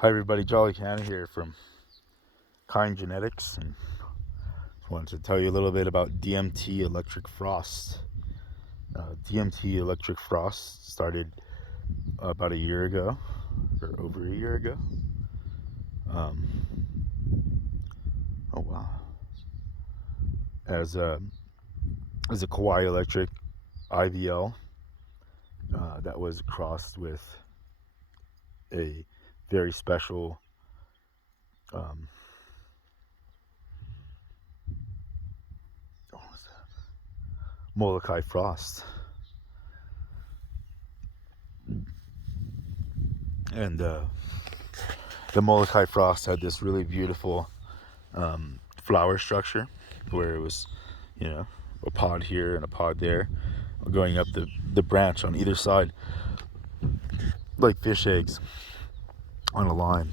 Hi everybody, Jolly Canna here from Kine Genetics, and just wanted to tell you a little bit about DMT electric frost. DMT electric frost started about a year ago, or over a year ago. Um, oh wow! As a Kauai Electric IVL that was crossed with a very special um, what was that? Molokai frost, and the Molokai frost had this really beautiful flower structure where it was, a pod here and a pod there, going up the branch on either side, like fish eggs on a line.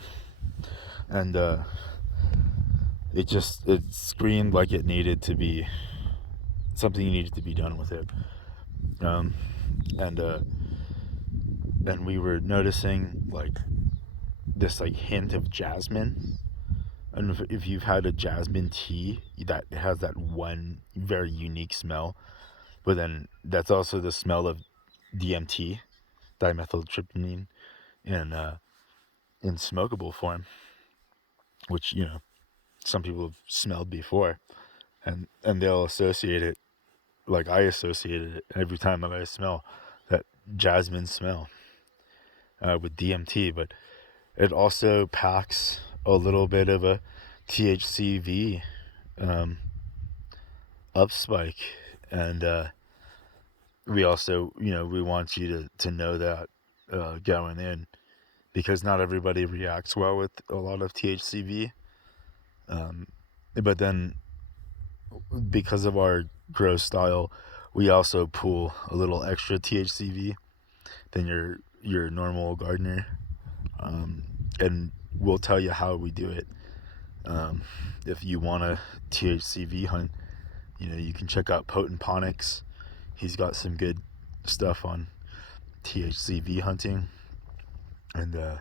And it screamed like it needed to be something needed to be done with it. Um, and and we were noticing like this like hint of jasmine. And if you've had a jasmine tea that has that one very unique smell, but then that's also the smell of DMT, dimethyltryptamine, in smokable form, which some people have smelled before, and they'll associate it like I associated it every time that I smell that jasmine smell with DMT, but it also packs a little bit of a THCV um, up spike, and we also we want you to know that going in, because not everybody reacts well with a lot of THCV. But then, because of our grow style, we also pull a little extra THCV than your normal gardener, and we'll tell you how we do it. If you want a THCV hunt, you can check out Potent Ponics. He's got some good stuff on THCV hunting, and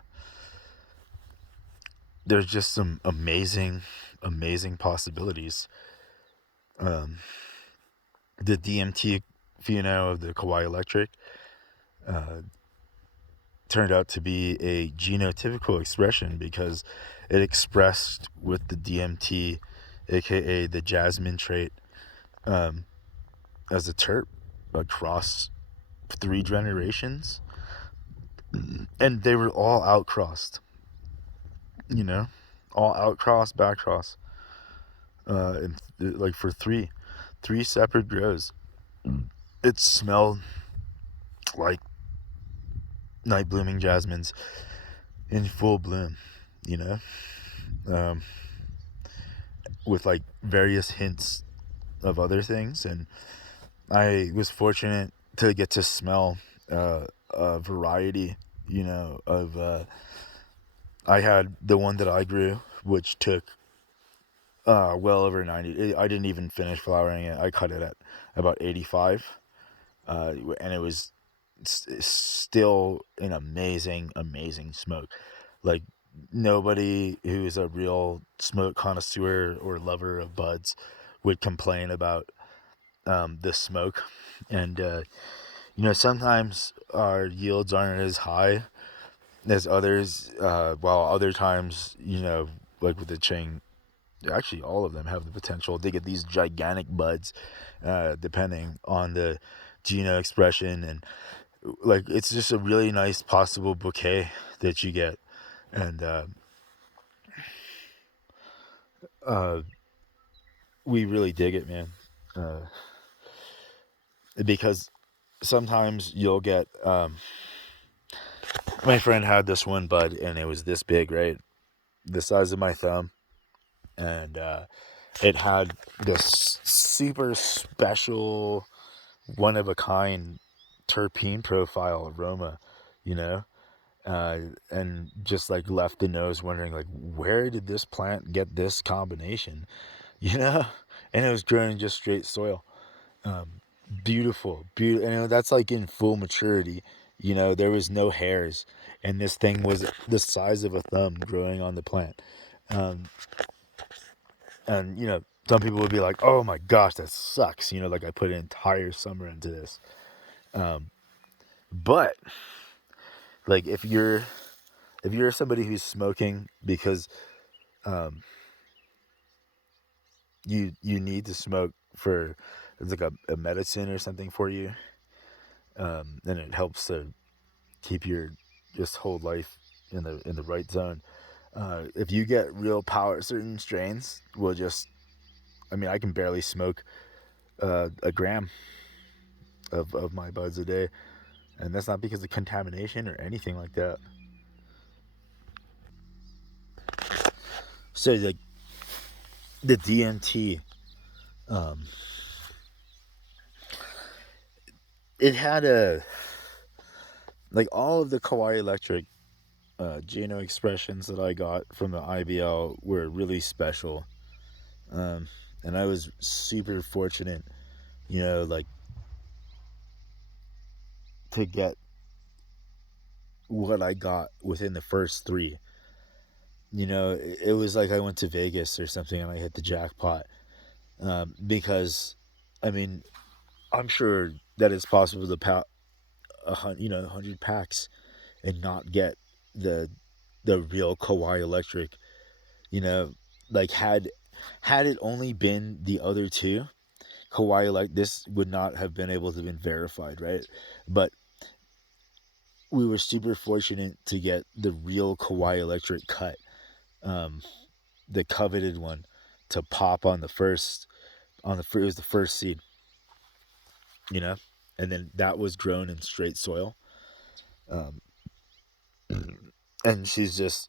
there's just some amazing possibilities. The DMT pheno of the Kauai Electric turned out to be a genotypical expression because it expressed with the DMT, aka the jasmine trait, as a terp across 3 generations, and they were all outcrossed. All outcross, backcross, and like for three separate grows. It smelled like night blooming jasmines in full bloom, you know, um, with like various hints of other things. And I was fortunate to get to smell a variety, of. I had the one that I grew, which took well over 90. I didn't even finish flowering it. I cut it at about 85, and it was still an amazing smoke. Like, nobody who's a real smoke connoisseur or lover of buds would complain about the smoke. And sometimes our yields aren't as high as others, while other times, like with the Ching, actually all of them have the potential to get these gigantic buds, depending on the geno expression. And like, it's just a really nice possible bouquet that you get. And we really dig it, man, because sometimes you'll get my friend had this one bud, and it was this big, right, the size of my thumb, and it had this super special, one of a kind terpene profile aroma, you know, and just like left the nose wondering, like, where did this plant get this combination, you know? And it was grown in just straight soil. Beautiful, and that's like in full maturity, There was no hairs, and this thing was the size of a thumb growing on the plant. Um, and some people would be like, "Oh my gosh, that sucks." Like I put an entire summer into this. Um, but like if you're somebody who's smoking because um, you need to smoke for it's like a medicine or something for you, and it helps to keep your just whole life in the right zone. If you get real power, certain strains will just. I mean, I can barely smoke a gram of my buds a day, and that's not because of contamination or anything like that. So like the DMT, um, it had all of the Kawaii Electric geno expressions that I got from the IBL were really special, um, and I was super fortunate, like to get what I got within the first three. It was like I went to Vegas or something and I hit the jackpot. Because, I mean, I'm sure that it's possible to pound 100 packs and not get the the real Kawhi Electric. You know, like had it only been the other two, Kawhi like this would not have been able to been verified, right? But we were super fortunate to get the real Kawhi Electric cut, um, the coveted one, to pop on the it was the first seed, you know, and then that was grown in straight soil, um, and she has this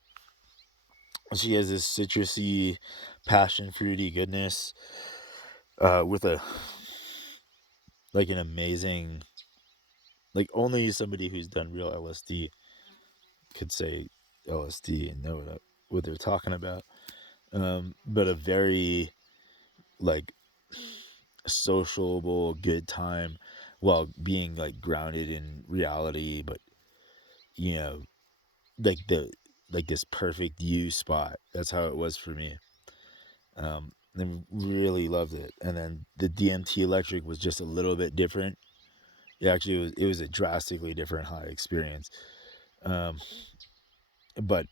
citrusy, passion fruity goodness, with a like an amazing, like only somebody who's done real LSD could say LSD and know what they're talking about. But a very like sociable, good time while being like grounded in reality, but you know, like this perfect you spot. That's how it was for me. And really loved it. And then the DMT Electric was just a little bit different. Actually, it was a drastically different high experience. Um, but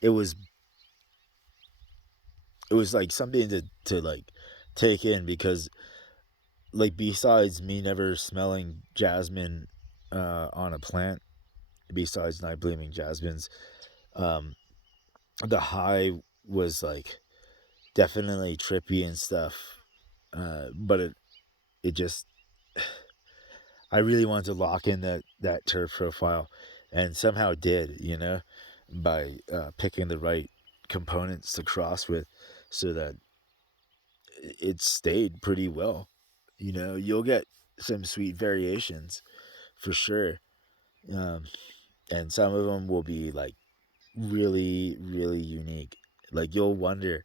it was like something to like take in, because like besides me never smelling jasmine on a plant, besides night blooming jasmines, um, the high was like definitely trippy and stuff. But it just I really wanted to lock in that turf profile, and somehow did, by picking the right components to cross with, so that it stayed pretty well. You'll get some sweet variations for sure, um, and some of them will be like really, really unique. Like you'll wonder,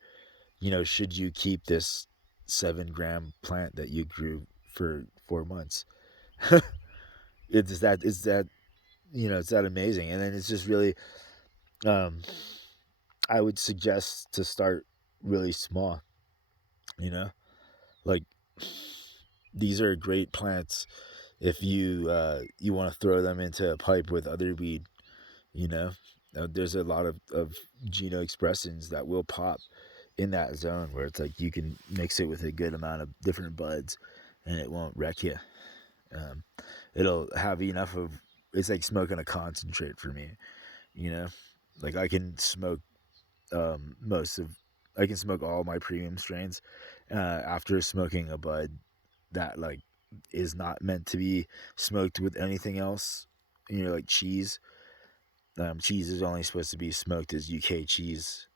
should you keep this 7 gram plant that you grew for 4 months? It's that amazing, and then it's just really, um, I would suggest to start really small. You know, like these are great plants if you want to throw them into a pipe with other weed. You know, there's a lot of geno expressins that will pop in that zone where it's like you can mix it with a good amount of different buds, and it won't wreck you. Um, it'll have enough of. It's like smoking a concentrate for me. You know, like most of I can smoke all my premium strains after smoking a bud that like is not meant to be smoked with anything else. Like cheese. Cheese is only supposed to be smoked as UK cheese,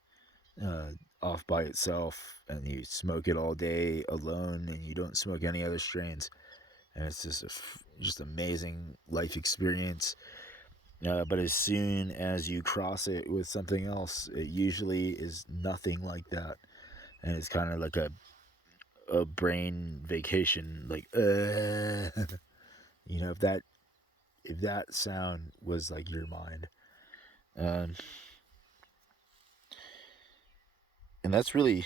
uh, off by itself, and you smoke it all day alone, and you don't smoke any other strains, and it's just amazing life experience. But as soon as you cross it with something else, it usually is nothing like that, and it's kind of like a brain vacation, like you know, if that sound was like your mind. Um, and that's really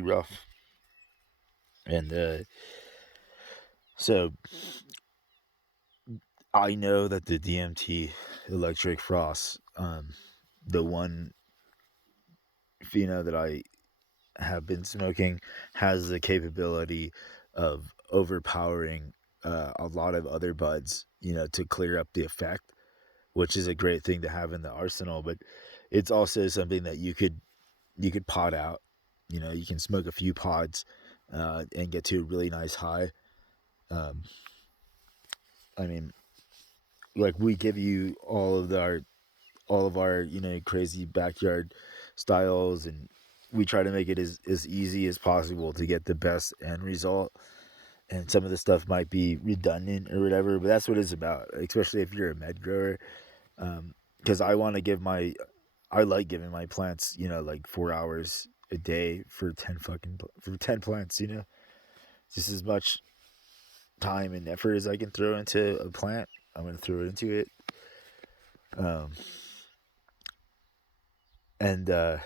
rough. And so I know that the DMT electric frost, the one pheno that I have been smoking, has the capability of overpowering a lot of other buds, you know, to clear up the effect, which is a great thing to have in the arsenal. But it's also something that you could pod out. You know, you can smoke a few pods and get to a really nice high. Um, I mean, like we give you all of our, you know, crazy backyard styles, and we try to make it as easy as possible to get the best end result. And some of the stuff might be redundant or whatever, but that's what it's about, especially if you're a med grower. Because I want to I like giving my plants, you know, like 4 hours a day for 10 plants, you know, just as much time and effort as I can throw into a plant. I'm gonna throw it into it. Um, and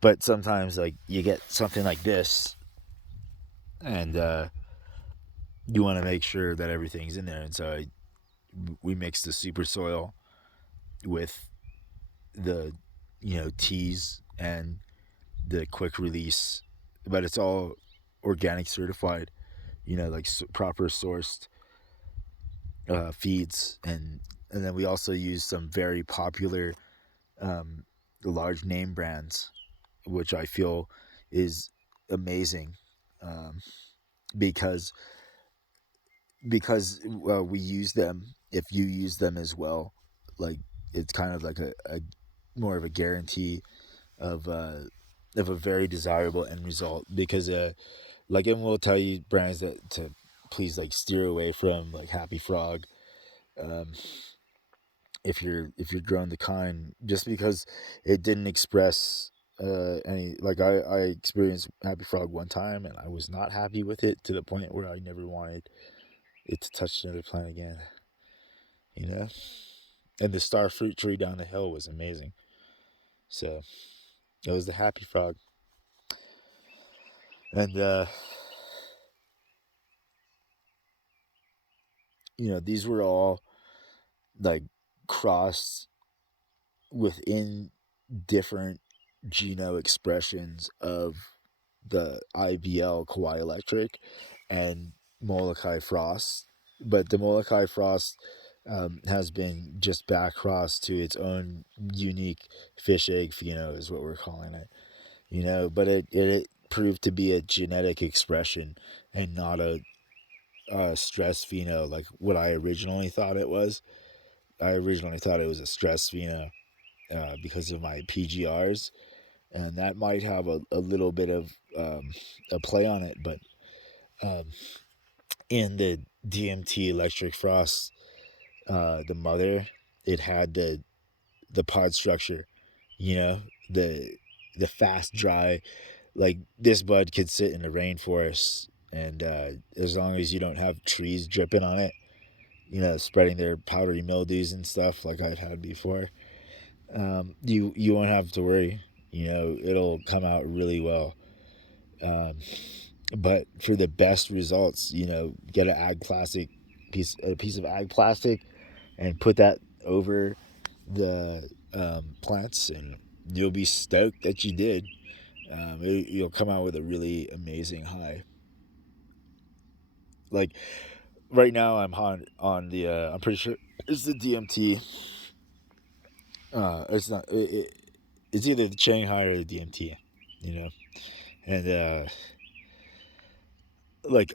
But sometimes like you get something like this, and you want to make sure that everything's in there, and so we mix the super soil with the, you know, teas and the quick release, but it's all organic certified, you know, like proper sourced feeds. And then we also use some very popular um, large name brands, which I feel is amazing, um, because we use them. If you use them as well, like it's kind of like a more of a guarantee of a very desirable end result. Because like, and we'll tell you brands that to please like steer away from, like Happy Frog, um, if you're growing the kind, just because it didn't express any, like I experienced Happy Frog one time and I was not happy with it to the point where I never wanted it to touch another plant again, you know. And the star fruit tree down the hill was amazing. So it was the Happy Frog. And you know, these were all like crossed within different geno expressions of the IBL Kawhi Electric and Molokai Frost. But the Molokai Frost has been just back crossed to its own unique fish egg pheno, is what we're calling it. You know, but it proved to be a genetic expression and not a stress pheno like what I originally thought it was. I originally thought it was a stress pheno because of my PGRs, and that might have a little bit of a play on it. But um, in the DMT Electric Frost, the mother, it had the pod structure, you know, the the fast dry. Like this bud could sit in the rainforest, and as long as you don't have trees dripping on it, you know, spreading their powdery mildews and stuff like I've had before, you won't have to worry. You know, it'll come out really well. Um, but for the best results, you know, get an ag plastic a piece of ag plastic, and put that over the plants, and you'll be stoked that you did. You'll come out with a really amazing high. Like right now, I'm on the. I'm pretty sure it's the DMT. It's not. It's either the Shanghai or the DMT. You know, and like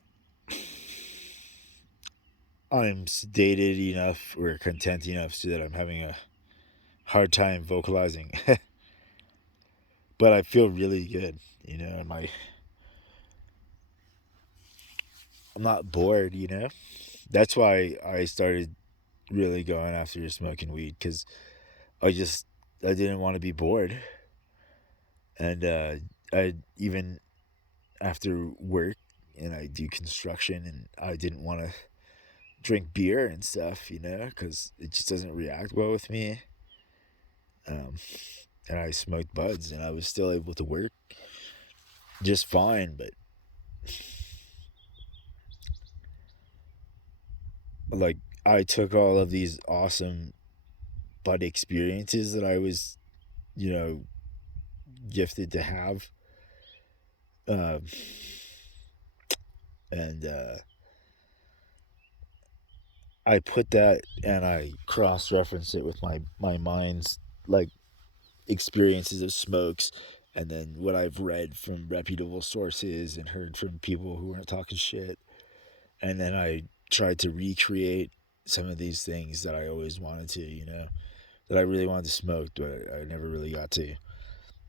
I'm sedated enough or content enough so that I'm having a hard time vocalizing, but I feel really good. You know, I'm not bored. You know, that's why I started really going after smoking weed, because I didn't want to be bored. And I even after work, and I do construction, and I didn't want to drink beer and stuff, because it just doesn't react well with me. Um, and I smoked buds, and I was still able to work just fine. But like, I took all of these awesome bud experiences that I was, you know, gifted to have, um, and I put that and I cross reference it with my mind's like experiences of smokes, and then what I've read from reputable sources and heard from people who weren't talking shit, and then I tried to recreate some of these things that I always wanted to, that I really wanted to smoke, but I never really got to.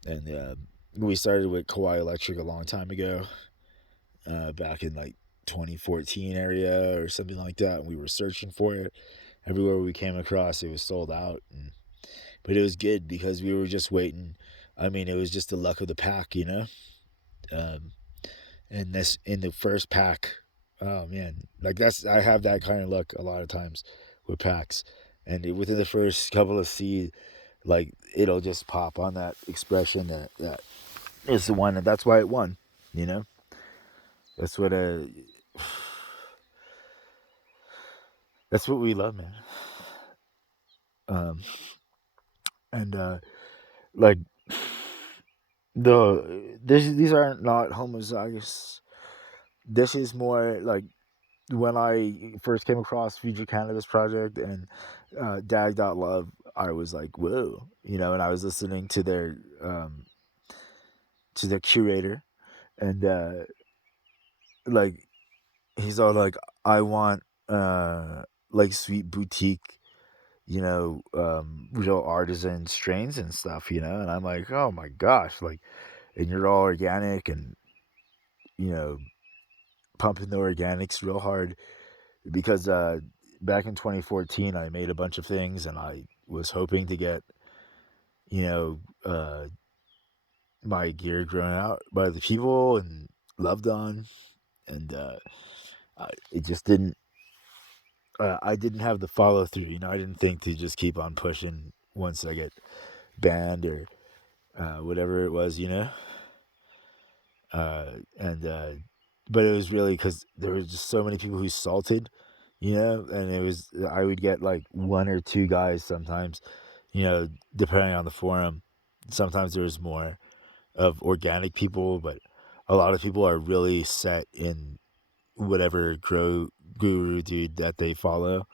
And we started with Kawhi Electric a long time ago, back in like 2014 area or something like that. And we were searching for it everywhere we came across. It was sold out, but it was good because we were just waiting. I mean, it was just the luck of the pack. Um, and this in the first pack, oh man, like that's I have that kind of luck a lot of times with packs, and within the first couple of seed, like it'll just pop on that expression that is the one, and that's why it won. You know, that's what that's what we love, man. Um, and like these aren't not homozygous. This is more like when I first came across Future Cannabis Project and Dag.love, I was like, whoa, and I was listening to their curator, and like he's all like, I want like sweet boutique, real artisan strains and stuff, and I'm like, oh my gosh, like, and you're all organic and you know pumping the organics real hard because back in 2014 I made a bunch of things and I was hoping to get you know my gear grown out by the people and loved on, and it just didn't. I didn't have the follow through. I didn't think to just keep on pushing once I get banned or whatever it was. And but it was really because there was just so many people who salted, and it was I would get like one or two guys sometimes, depending on the forum. Sometimes there was more of organic people, but a lot of people are really set in whatever grow guru dude that they follow.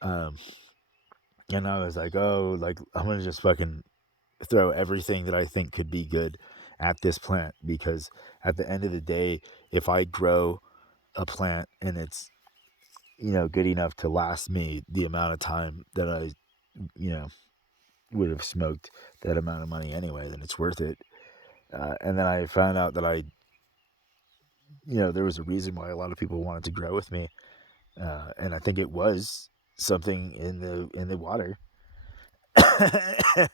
Um, and I was like, oh, like I'm gonna just fucking throw everything that I think could be good at this plant because at the end of the day, if I grow a plant and it's good enough to last me the amount of time that I you know would have smoked that amount of money anyway, then it's worth it. And then I found out that there was a reason why a lot of people wanted to grow with me, and I think it was something in the water. I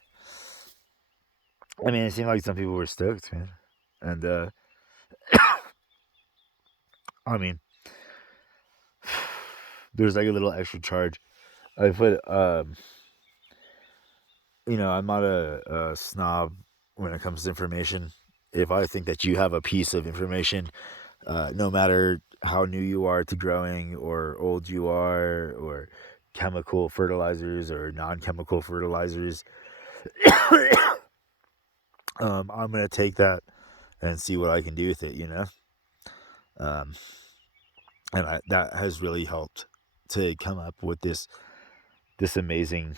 mean, it seemed like some people were stoked, man, and I mean, there's like a little extra charge. I put, I'm not a snob when it comes to information. If I think that you have a piece of information, no matter how new you are to growing or old you are, or chemical fertilizers or non-chemical fertilizers, I'm gonna take that and see what I can do with it. Um, and that has really helped to come up with this amazing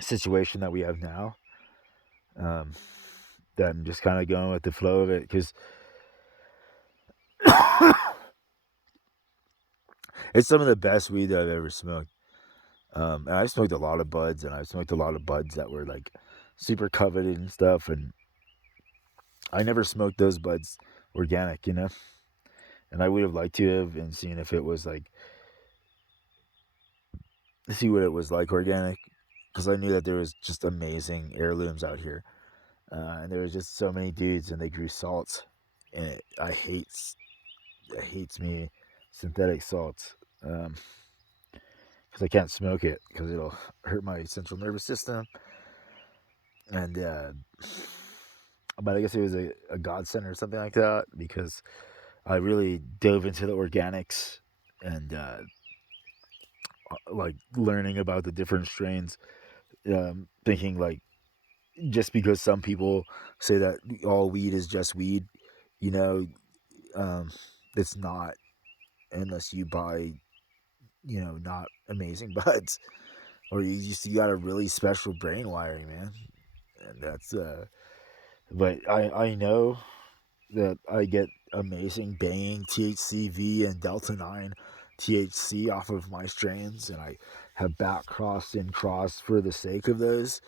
situation that we have now. Um, that I'm just kind of going with the flow of it because it's some of the best weed that I've ever smoked. And I've smoked a lot of buds, and I've smoked a lot of buds that were like super coveted and stuff. And I never smoked those buds organic. And I would have liked to have and seen if it was like, see what it was like organic, because I knew that there was just amazing heirlooms out here. And there was just so many dudes, and they grew salts. and it hates me synthetic salts. Because I can't smoke it because it'll hurt my central nervous system. And but I guess it was a godsend or something like that because I really dove into the organics and like learning about the different strains, thinking like just because some people say that all weed is just weed, you know, um, it's not unless you buy, not amazing buds or you got a really special brain wiring, man. And that's but I know that I get amazing banging THCV and Delta 9 THC off of my strains, and I have back crossed and crossed for the sake of those,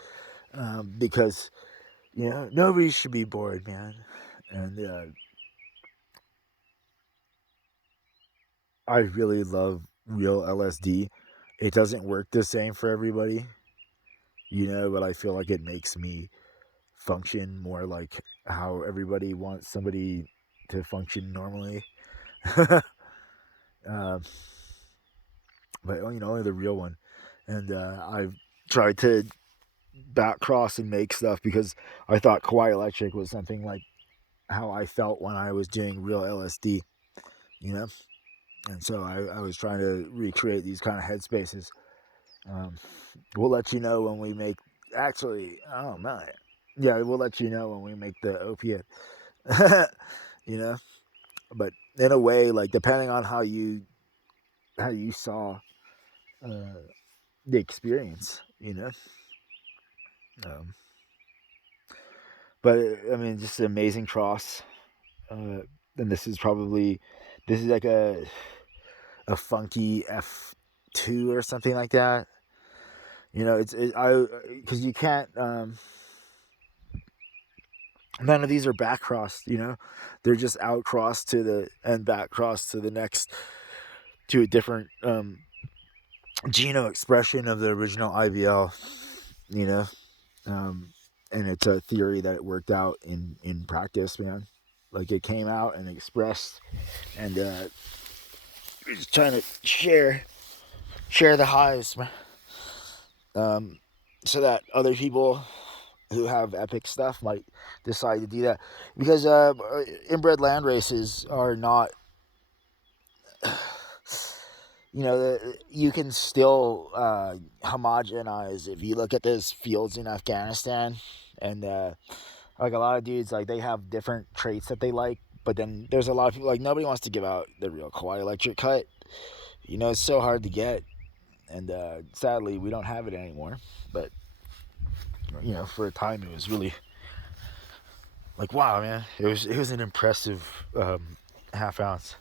because nobody should be bored, man. And I really love real LSD. It doesn't work the same for everybody, but I feel like it makes me function more like how everybody wants somebody to function normally. um, but only the real one. And I've tried to back cross and make stuff because I thought Kawhi Electric was something like how I felt when I was doing real LSD, you know. And so I was trying to recreate these kind of headspaces. Um, we'll let you know when we make. Actually, oh man, yeah, we'll let you know when we make the opiate. you know, but in a way, like depending on how you saw uh, the experience, Um, but I mean, just an amazing cross. And this is like a funky F2 or something like that. I because you can't. None of these are back crossed. They're just out crossed to the and back crossed to the next to a different geno expression of the original IBL. You know, um, and it's a theory that it worked out in practice, man. Like it came out and expressed, and we're just trying to share the highs, man. Um, so that other people who have epic stuff might decide to do that because inbred land races are not. You can still homogenize if you look at those fields in Afghanistan, and like a lot of dudes, like they have different traits that they like, but then there's a lot of people like nobody wants to give out the real Kawhi Electric cut. It's so hard to get, and sadly we don't have it anymore. But for a time it was really like wow, man. It was an impressive half ounce.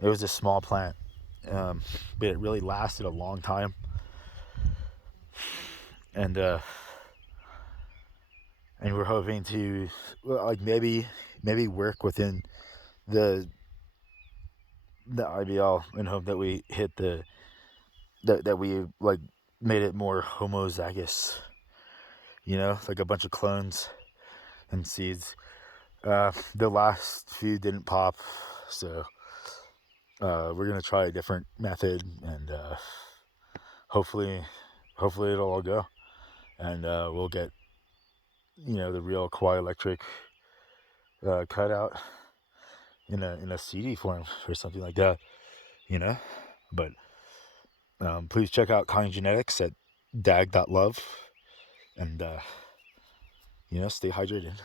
It was a small plant, but it really lasted a long time, and we're hoping to like maybe work within the IBL and hope that we hit that we like made it more homozygous, like a bunch of clones and seeds. The last few didn't pop, so we're gonna try a different method, and hopefully it'll all go, and we'll get the real Kawhi Electric cutout in a CD form or something like that, But please check out Kine Genetics at dag.love, and stay hydrated.